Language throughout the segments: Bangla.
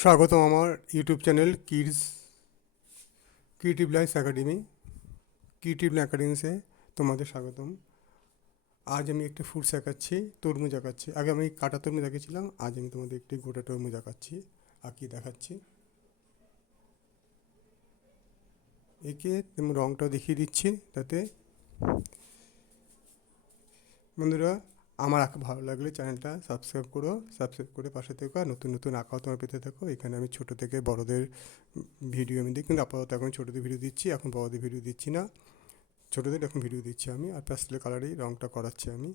স্বাগতম আমার YouTube channel creative life academy. Creative একাডেমিসে তোমাদের স্বাগতম। আজ আমি একটা ফ্রুটস আঁকাচ্ছি, তরমুজ আঁকাচ্ছি। আগে আমি কাটা তরমুজ আঁকেছিলাম, আজ আমি তোমাদের একটি গোটা তরমুজ আঁকাচ্ছি, আঁকিয়ে দেখাচ্ছি। এঁকে তেমন রঙটাও দেখিয়ে দিচ্ছি। তাতে বন্ধুরা, আমার আঁকা ভালো লাগলে চ্যানেলটা সাবস্ক্রাইব করো, সাবস্ক্রাইব করে পাশে থেকো, আর নতুন নতুন আঁকাও তোমার পেতে থাকো। এখানে আমি ছোটো থেকে বড়োদের ভিডিও আমি দিই, কিন্তু আপাতত এখন ছোটোদের ভিডিও দিচ্ছি, এখন বড়োদের ভিডিও দিচ্ছি না। ছোটোদের এখন ভিডিও দিচ্ছি আমি, আর প্যাস্টেল কালারেই রঙটা করাচ্ছি আমি।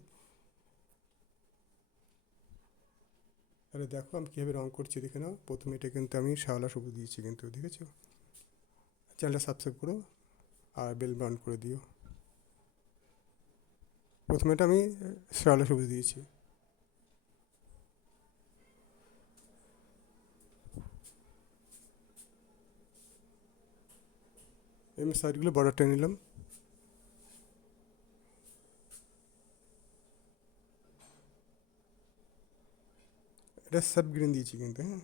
তাহলে দেখো আমি কীভাবে রঙ করছি, দেখে নাও। প্রথমে এটা কিন্তু আমি শ্যাওলা সবুজ দিয়েছি, কিন্তু দেখেছো। চ্যানেলটা সাবস্ক্রাইব করো আর বেল বাটন করে দিও। প্রথমে এটা আমি শ্যাওলা সবুজ দিয়েছি। এমনি সাইডগুলো বর্ডার টেনে নিলাম। এটা সাব গ্রিন দিয়েছি কিন্তু, হ্যাঁ।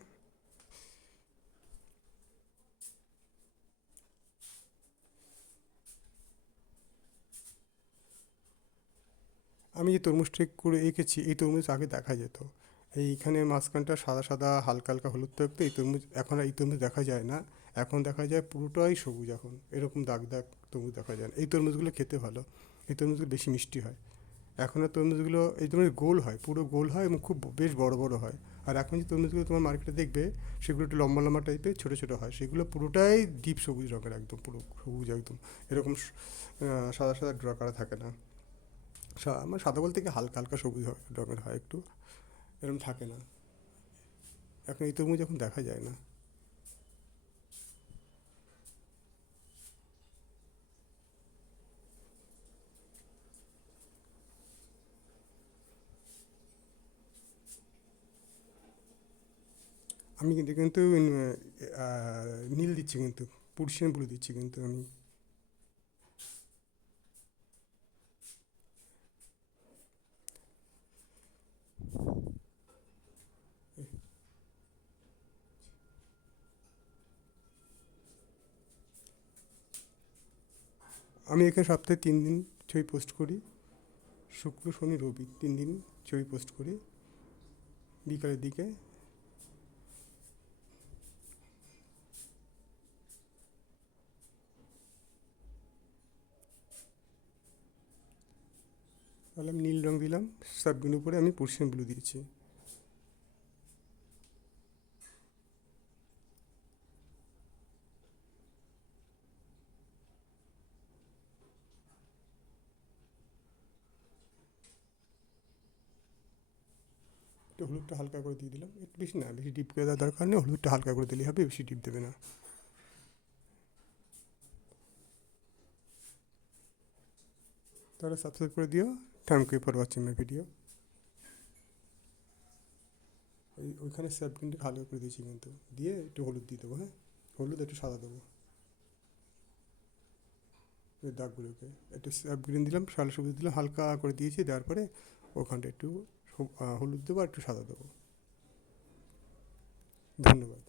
আমি যে তরমুজটা করে এঁকেছি, এই তরমুজ আগে দেখা যেত। এইখানে মাঝখানটা সাদা সাদা হালকা হালকা হলুদ থাকতো। এই তরমুজ এখন আর এই তরমুজ দেখা যায় না, এখন দেখা যায় পুরোটাই সবুজ। এখন এরকম দাগ দাগ তরমুজ দেখা যায় না। এই তরমুজগুলো খেতে ভালো, এই তরমুজগুলো বেশি মিষ্টি হয়। এখনের তরমুজগুলো এই তরমুজ গোল হয়, পুরো গোল হয় এবং খুব বেশ বড় বড় হয়। আর এখন যে তরমুজগুলো তোমার মার্কেটে দেখবে, সেগুলো একটু লম্বা লম্বা টাইপের, ছোটো ছোটো হয়। সেগুলো পুরোটাই ডিপ সবুজ রঙের, একদম পুরো সবুজ একদম। এরকম সাদা সাদা ড্র করা থাকে না। আমার সাদা বলতে কি হালকা হালকা সবুজ রঙের হয় একটু, এরকম থাকে না। এখন এই তরমুজ এখন দেখা যায় না। আমি কিন্তু কিন্তু নীল দিচ্ছি, কিন্তু পুরসিয়ান ব্লু দিচ্ছি কিন্তু আমি। আমি এখানে সপ্তাহে 3 দিন ছবি পোস্ট করি। শুক্র শনি রবি 3 দিন ছবি পোস্ট করি বিকালের দিকে। তাহলে আমি নীল রঙ দিলাম, সাবগুলোর উপরে আমি পুরসিয়ান ব্লু দিয়েছি। একটু হলুদটা হালকা করে দিয়ে দিলাম, একটু বেশি না, বেশি ডিপ করে দেওয়ার দরকার নেই। হলুদটা হালকা করে দিলেই হবে, বেশি ডিপ দেবে না। তাহলে সাবস্ক্রাইব করে দিও। Thank you for watching my video. ওইখানে স্যাপ কিন্তু হালকা করে দিয়েছি, কিন্তু দিয়ে একটু হলুদ দিয়ে দেবো, হ্যাঁ। হলুদ একটু সাদা দেবো, ওই দাগগুলোকে একটু স্যাপ গ্রিন দিলাম, সাদা সবুজ দিলাম, হালকা করে দিয়েছি। দেওয়ার পরে ওখানটা একটু হলুদ দেবো আর একটু সাদা দেবো। ধন্যবাদ।